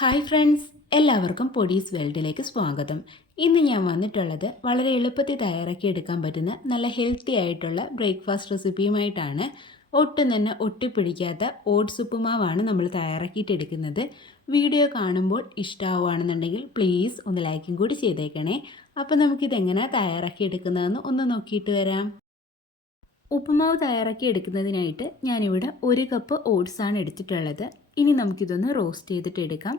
Hi friends എല്ലാവർക്കും പൊടീസ് വേൾഡിലേക്ക് സ്വാഗതം. ഇന്ന് ഞാൻ വന്നിട്ടുള്ളത് വളരെ എളുപ്പത്തിൽ തയ്യാറാക്കി എടുക്കാൻ പറ്റുന്ന നല്ല ഹെൽത്തി ആയിട്ടുള്ള ബ്രേക്ക്ഫാസ്റ്റ് റെസിപ്പിയുമായിട്ടാണ് ഒട്ടും തന്നെ ഒട്ടിപ്പിടിക്കാത്ത ഓട്സ് ഉപ്പുമാവാണ് നമ്മൾ തയ്യാറാക്കിയിട്ട് എടുക്കുന്നത്. വീഡിയോ കാണുമ്പോൾ ഇഷ്ടമാവുകയാണെന്നുണ്ടെങ്കിൽ പ്ലീസ് ഒന്ന് ലൈക്കും കൂടി ചെയ്തേക്കണേ. അപ്പോൾ നമുക്കിതെങ്ങനെയാണ് തയ്യാറാക്കി എടുക്കുന്നതെന്ന് ഒന്ന് നോക്കിയിട്ട് വരാം. ഉപ്പുമാവ് തയ്യാറാക്കി എടുക്കുന്നതിനായിട്ട് ഞാനിവിടെ ഒരു കപ്പ് ഓട്സാണ് എടുത്തിട്ടുള്ളത്. ഇനി നമുക്കിതൊന്ന് റോസ്റ്റ് ചെയ്തിട്ട് എടുക്കാം.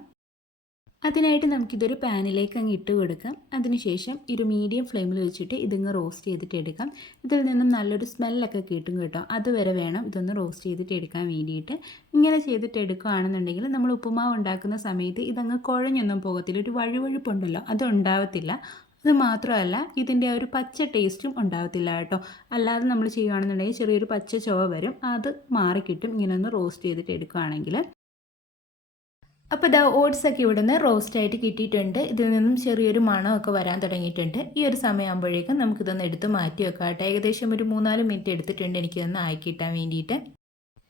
അതിനായിട്ട് നമുക്കിതൊരു പാനിലേക്ക് അങ്ങ് ഇട്ട് കൊടുക്കാം. അതിനുശേഷം ഒരു മീഡിയം ഫ്ലെയിമിൽ വെച്ചിട്ട് ഇതിങ്ങ് റോസ്റ്റ് ചെയ്തിട്ട് എടുക്കാം. ഇതിൽ നിന്നും നല്ലൊരു സ്മെല്ലൊക്കെ കിട്ടും കേട്ടോ. അതുവരെ വേണം ഇതൊന്ന് റോസ്റ്റ് ചെയ്തിട്ട് എടുക്കാൻ വേണ്ടിയിട്ട്. ഇങ്ങനെ ചെയ്തിട്ട് എടുക്കുകയാണെന്നുണ്ടെങ്കിൽ നമ്മൾ ഉപ്പുമാവ് ഉണ്ടാക്കുന്ന സമയത്ത് ഇതങ്ങ് കുഴഞ്ഞൊന്നും പോകത്തില്ല. ഒരു വഴുവഴുപ്പുണ്ടല്ലോ അത് ഉണ്ടാവത്തില്ല. അത് മാത്രമല്ല ഇതിന്റെ ഒരു പച്ച ടേസ്റ്റും ഉണ്ടാവത്തില്ല കേട്ടോ. അല്ലാതെ നമ്മൾ ചെയ്യുകയാണെന്നുണ്ടെങ്കിൽ ചെറിയൊരു പച്ച ചുവ വരും. അത് മാറിക്കിട്ടും. ഇങ്ങനെ ഒന്ന് റോസ്റ്റ് ചെയ്തിട്ട് എടുക്കുകയാണെങ്കിൽ. അപ്പോൾ ഇതാ ഓട്സ് ഒക്കെ ഇവിടെ നിന്ന് റോസ്റ്റ് ആയിട്ട് കിട്ടിയിട്ടുണ്ട്. ഇതിൽ നിന്നും ചെറിയൊരു മണമൊക്കെ വരാൻ തുടങ്ങിയിട്ടുണ്ട്. ഈ ഒരു സമയമാകുമ്പോഴേക്കും നമുക്കിതൊന്ന് എടുത്ത് മാറ്റി വെക്കാം കേട്ടോ. ഏകദേശം ഒരു മൂന്നാൽ മിനിറ്റ് എടുത്തിട്ടുണ്ട് എനിക്കിതൊന്ന് ആക്കി കിട്ടാൻ വേണ്ടിയിട്ട്.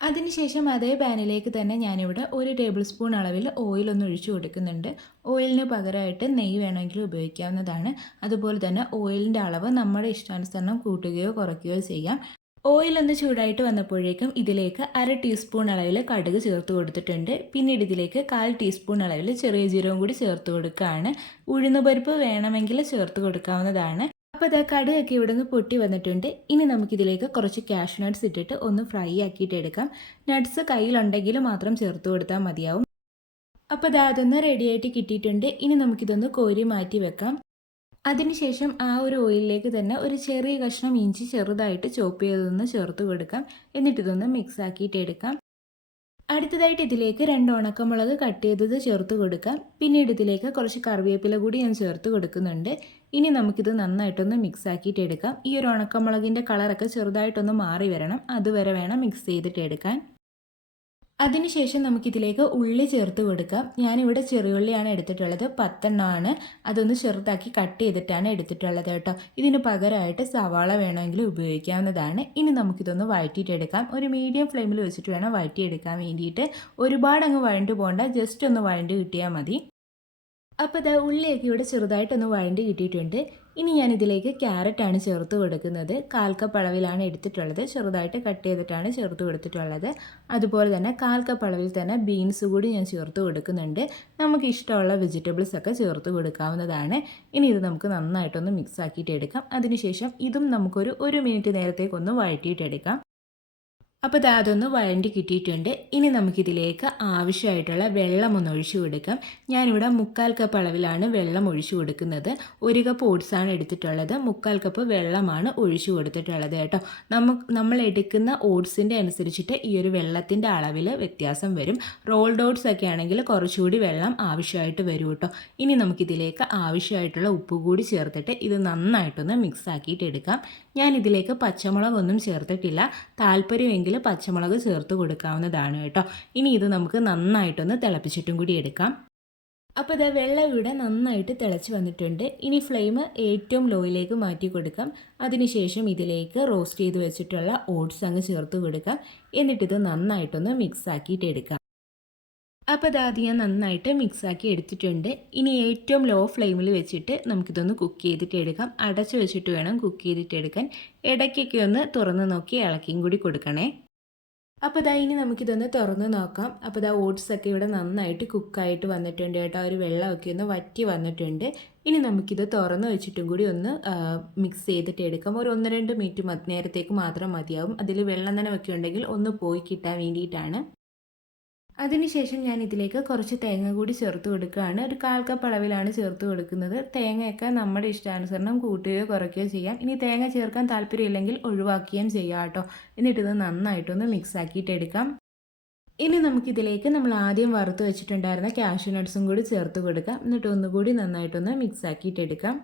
അതിനുശേഷം അതേ പാനിലേക്ക് തന്നെ ഞാനിവിടെ ഒരു ടേബിൾ സ്പൂൺ അളവിൽ ഓയിൽ ഒന്ന് ഒഴിച്ചു കൊടുക്കുന്നുണ്ട്. ഓയിലിന് പകരമായിട്ട് നെയ്യ് വേണമെങ്കിൽ ഉപയോഗിക്കാവുന്നതാണ്. അതുപോലെ തന്നെ ഓയിലിന്റെ അളവ് നമ്മുടെ ഇഷ്ടാനുസരണം കൂട്ടുകയോ കുറയ്ക്കുകയോ ചെയ്യാം. ഓയിൽ ഒന്ന് ചൂടായിട്ട് വന്നപ്പോഴേക്കും ഇതിലേക്ക് അര ടീസ്പൂൺ അളവിൽ കടുക് ചേർത്ത് കൊടുത്തിട്ടുണ്ട്. പിന്നീട് ഇതിലേക്ക് കാൽ ടീസ്പൂൺ അളവിൽ ചെറിയ ജീരകം കൂടി ചേർത്ത് കൊടുക്കുകയാണ്. ഉഴുന്നുപരിപ്പ് വേണമെങ്കിൽ ചേർത്ത് കൊടുക്കാവുന്നതാണ്. അപ്പോൾ ഇതാ കടുകൊക്കെ ഇവിടെ നിന്ന് പൊട്ടി വന്നിട്ടുണ്ട്. ഇനി നമുക്കിതിലേക്ക് കുറച്ച് ക്യാഷ് നട്ട്സ് ഇട്ടിട്ട് ഒന്ന് ഫ്രൈ ആക്കിയിട്ട് എടുക്കാം. നട്ട്സ് കയ്യിലുണ്ടെങ്കിൽ മാത്രം ചേർത്ത് കൊടുത്താൽ മതിയാവും. അപ്പോൾ അതൊന്ന് റെഡിയായിട്ട് കിട്ടിയിട്ടുണ്ട്. ഇനി നമുക്കിതൊന്ന് കോരി മാറ്റി വെക്കാം. അതിനുശേഷം ആ ഒരു ഓയിലിലേക്ക് തന്നെ ഒരു ചെറിയ കഷ്ണം ഇഞ്ചി ചെറുതായിട്ട് ചോപ്പ് ചെയ്തൊന്ന് ചേർത്ത് കൊടുക്കാം. എന്നിട്ട് ഇതൊന്ന് മിക്സ് ആക്കിയിട്ട് എടുക്കാം. അടുത്തതായിട്ട് ഇതിലേക്ക് രണ്ട് ഉണക്കമുളക് കട്ട് ചെയ്തത് ചേർത്ത് കൊടുക്കാം. പിന്നീട് ഇതിലേക്ക് കുറച്ച് കറിവേപ്പില കൂടി ഞാൻ ചേർത്ത് കൊടുക്കുന്നുണ്ട്. ഇനി നമുക്കിത് നന്നായിട്ടൊന്ന് മിക്സ് ആക്കിയിട്ട് എടുക്കാം. ഈ ഒരു ഉണക്കമുളകിന്റെ കളറൊക്കെ ചെറുതായിട്ടൊന്ന് മാറി വരണം. അതുവരെ വേണം മിക്സ് ചെയ്തിട്ട് എടുക്കാൻ. അതിനുശേഷം നമുക്കിതിലേക്ക് ഉള്ളി ചേർത്ത് കൊടുക്കാം. ഞാനിവിടെ ചെറിയുള്ളിയാണ് എടുത്തിട്ടുള്ളത്. പത്തെണ്ണമാണ്. അതൊന്ന് ചെറുതാക്കി കട്ട് ചെയ്തിട്ടാണ് എടുത്തിട്ടുള്ളത് കേട്ടോ. ഇതിന് പകരമായിട്ട് സവാള വേണമെങ്കിൽ ഉപയോഗിക്കാവുന്നതാണ്. ഇനി നമുക്കിതൊന്ന് വഴറ്റിയിട്ടെടുക്കാം. ഒരു മീഡിയം ഫ്ലെയിമിൽ വെച്ചിട്ട് വേണം വഴറ്റിയെടുക്കാൻ വേണ്ടിയിട്ട്. ഒരുപാട് അങ്ങ് വഴണ്ടു പോകണ്ട ജസ്റ്റ് ഒന്ന് വഴണ്ട് കിട്ടിയാൽ മതി. അപ്പോൾ ഇതാ ഉള്ളിയൊക്കെ ഇവിടെ ചെറുതായിട്ടൊന്ന് വഴണ്ടി കിട്ടിയിട്ടുണ്ട്. ഇനി ഞാൻ ഇതിലേക്ക് ക്യാരറ്റാണ് ചേർത്ത് കൊടുക്കുന്നത്. കാൽ കപ്പ് അളവിലാണ് എടുത്തിട്ടുള്ളത്. ചെറുതായിട്ട് കട്ട് ചെയ്തിട്ടാണ് ചേർത്ത് കൊടുത്തിട്ടുള്ളത്. അതുപോലെ തന്നെ കാൽ കപ്പ് അളവിൽ തന്നെ ബീൻസ് കൂടി ഞാൻ ചേർത്ത് കൊടുക്കുന്നുണ്ട്. നമുക്ക് ഇഷ്ടമുള്ള വെജിറ്റബിൾസ് ഒക്കെ ചേർത്ത് കൊടുക്കാവുന്നതാണ്. ഇനി ഇത് നമുക്ക് നന്നായിട്ടൊന്ന് മിക്സ് ആക്കിയിട്ട് എടുക്കാം. അതിനുശേഷം ഇതും നമുക്കൊരു ഒരു മിനിറ്റ് നേരത്തേക്കൊന്ന് വഴറ്റിയിട്ടെടുക്കാം. അപ്പോൾ ഇത് അതൊന്ന് വഴണ്ടി കിട്ടിയിട്ടുണ്ട്. ഇനി നമുക്കിതിലേക്ക് ആവശ്യമായിട്ടുള്ള വെള്ളം ഒന്ന് ഒഴിച്ചു കൊടുക്കാം. ഞാനിവിടെ മുക്കാൽ കപ്പ് അളവിലാണ് വെള്ളം ഒഴിച്ചു കൊടുക്കുന്നത്. ഒരു കപ്പ് ഓട്സാണ് എടുത്തിട്ടുള്ളത്. മുക്കാൽ കപ്പ് വെള്ളമാണ് ഒഴിച്ചു കൊടുത്തിട്ടുള്ളത് കേട്ടോ. നമുക്ക് നമ്മൾ എടുക്കുന്ന ഓട്സിന്റെ അനുസരിച്ചിട്ട് ഈ ഒരു വെള്ളത്തിന്റെ അളവിൽ വ്യത്യാസം വരും. റോൾഡ് ഓട്സ് ഒക്കെ ആണെങ്കിൽ കുറച്ചുകൂടി വെള്ളം ആവശ്യമായിട്ട് വരും കേട്ടോ. ഇനി നമുക്കിതിലേക്ക് ആവശ്യമായിട്ടുള്ള ഉപ്പ് കൂടി ചേർത്തിട്ട് ഇത് നന്നായിട്ടൊന്ന് മിക്സ് ആക്കിയിട്ട് എടുക്കാം. ഞാൻ ഇതിലേക്ക് പച്ചമുളകൊന്നും ചേർത്തിട്ടില്ല. താല്പര്യമെങ്കിൽ പച്ചമുളക് ചേർത്ത് കൊടുക്കാവുന്നതാണ് കേട്ടോ. ഇനി ഇത് നമുക്ക് നന്നായിട്ടൊന്ന് തിളപ്പിച്ചിട്ടും കൂടി എടുക്കാം. അപ്പോൾ ഇത് വെള്ളം ഇവിടെ നന്നായിട്ട് തിളച്ച് വന്നിട്ടുണ്ട്. ഇനി ഫ്ലെയിം ഏറ്റവും ലോയിലേക്ക് മാറ്റി കൊടുക്കാം. അതിനുശേഷം ഇതിലേക്ക് റോസ്റ്റ് ചെയ്ത് വെച്ചിട്ടുള്ള ഓട്സ് അങ്ങ് ചേർത്ത് കൊടുക്കാം. എന്നിട്ടിത് നന്നായിട്ടൊന്ന് മിക്സ് ആക്കിയിട്ട് എടുക്കാം. അപ്പോൾ അത് ഞാൻ നന്നായിട്ട് മിക്സാക്കി എടുത്തിട്ടുണ്ട്. ഇനി ഏറ്റവും ലോ ഫ്ലെയിമിൽ വെച്ചിട്ട് നമുക്കിതൊന്ന് കുക്ക് ചെയ്തിട്ട് എടുക്കാം. അടച്ചു വെച്ചിട്ട് വേണം കുക്ക് ചെയ്തിട്ട് എടുക്കാൻ. ഇടയ്ക്കൊക്കെ ഒന്ന് തുറന്ന് നോക്കി ഇളക്കിയും കൂടി കൊടുക്കണേ. അപ്പോൾ ഇതാ ഇനി നമുക്കിതൊന്ന് തുറന്ന് നോക്കാം. അപ്പോൾ ഇതാ ഓട്സൊക്കെ ഇവിടെ നന്നായിട്ട് കുക്കായിട്ട് വന്നിട്ടുണ്ട് കേട്ടോ. ഒരു വെള്ളമൊക്കെ ഒന്ന് വറ്റി വന്നിട്ടുണ്ട്. ഇനി നമുക്കിത് തുറന്ന് വെച്ചിട്ടും കൂടി ഒന്ന് മിക്സ് ചെയ്തിട്ട് എടുക്കാം. ഒരു ഒന്ന് രണ്ട് മിനിറ്റ് നേരത്തേക്ക് മാത്രം മതിയാവും. അതിൽ വെള്ളം തന്നെ ഒക്കെ ഉണ്ടെങ്കിൽ ഒന്ന് പോയി കിട്ടാൻ വേണ്ടിയിട്ടാണ്. അതിനുശേഷം ഞാൻ ഇതിലേക്ക് കുറച്ച് തേങ്ങ കൂടി ചേർത്ത് കൊടുക്കുകയാണ്. ഒരു കാൽ കപ്പ് അളവിലാണ് ചേർത്ത് കൊടുക്കുന്നത്. തേങ്ങയൊക്കെ നമ്മുടെ ഇഷ്ടാനുസരണം കൂട്ടുകയോ കുറയ്ക്കുകയോ ചെയ്യാം. ഇനി തേങ്ങ ചേർക്കാൻ താല്പര്യമില്ലെങ്കിൽ ഒഴിവാക്കുകയും ചെയ്യാം കേട്ടോ. ഇത് നന്നായിട്ടൊന്ന് മിക്സ് ആക്കിയിട്ട് എടുക്കാം. ഇനി നമുക്കിതിലേക്ക് നമ്മൾ ആദ്യം വറുത്ത് വെച്ചിട്ടുണ്ടായിരുന്ന കാഷ്യൂ നട്ട്സും കൂടി ചേർത്ത് കൊടുക്കാം. എന്നിട്ട് ഒന്നുകൂടി നന്നായിട്ടൊന്ന് മിക്സ് ആക്കിയിട്ട് എടുക്കാം.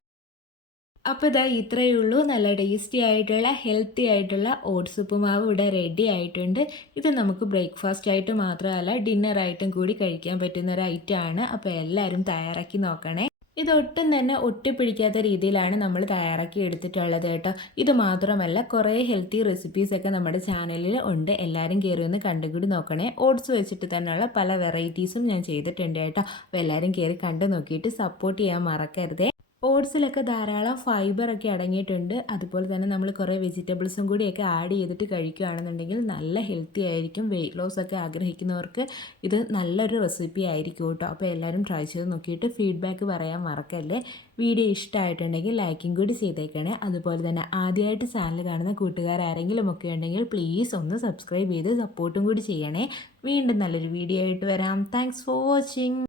അപ്പോൾ ഇതാ ഇത്രയേ ഉള്ളൂ. നല്ല ടേസ്റ്റി ആയിട്ടുള്ള ഹെൽത്തി ആയിട്ടുള്ള ഓട്സ് ഉപ്പുമാവ് ഇവിടെ റെഡി ആയിട്ടുണ്ട്. ഇത് നമുക്ക് ബ്രേക്ക്ഫാസ്റ്റ് ആയിട്ട് മാത്രമല്ല ഡിന്നറായിട്ടും കൂടി കഴിക്കാൻ പറ്റുന്ന ഒരു ഐറ്റം ആണ്. അപ്പോൾ എല്ലാവരും തയ്യാറാക്കി നോക്കണേ. ഇതൊട്ടും തന്നെ ഒട്ടിപ്പിടിക്കാത്ത രീതിയിലാണ് നമ്മൾ തയ്യാറാക്കി എടുത്തിട്ടുള്ളത് കേട്ടോ. ഇത് മാത്രമല്ല കുറേ ഹെൽത്തി റെസിപ്പീസൊക്കെ നമ്മുടെ ചാനലിൽ ഉണ്ട്. എല്ലാവരും കയറി ഒന്ന് കണ്ടുകൂടി നോക്കണേ. ഓട്സ് വെച്ചിട്ട് തന്നെയുള്ള പല വെറൈറ്റീസും ഞാൻ ചെയ്തിട്ടുണ്ട് കേട്ടോ. അപ്പോൾ എല്ലാവരും കയറി കണ്ടു നോക്കിയിട്ട് സപ്പോർട്ട് ചെയ്യാൻ മറക്കരുതേ. ഓട്സിലൊക്കെ ധാരാളം ഫൈബർ ഒക്കെ അടങ്ങിയിട്ടുണ്ട്. അതുപോലെ തന്നെ നമ്മൾ കുറേ വെജിറ്റബിൾസും കൂടിയൊക്കെ ആഡ് ചെയ്തിട്ട് കഴിക്കുകയാണെന്നുണ്ടെങ്കിൽ നല്ല ഹെൽത്തി ആയിരിക്കും. വെയിറ്റ് ലോസ് ഒക്കെ ആഗ്രഹിക്കുന്നവർക്ക് ഇത് നല്ലൊരു റെസിപ്പി ആയിരിക്കും കേട്ടോ. അപ്പോൾ എല്ലാവരും ട്രൈ ചെയ്ത് നോക്കിയിട്ട് ഫീഡ്ബാക്ക് പറയാൻ മറക്കല്ലേ. വീഡിയോ ഇഷ്ടമായിട്ടുണ്ടെങ്കിൽ ലൈക്കും കൂടി ചെയ്തേക്കണേ. അതുപോലെ തന്നെ ആദ്യമായിട്ട് ചാനൽ കാണുന്ന കൂട്ടുകാരാരെങ്കിലും ഒക്കെ ഉണ്ടെങ്കിൽ പ്ലീസ് ഒന്ന് സബ്സ്ക്രൈബ് ചെയ്ത് സപ്പോർട്ടും കൂടി ചെയ്യണേ. വീണ്ടും നല്ലൊരു വീഡിയോ ആയിട്ട് വരാം. Thanks for watching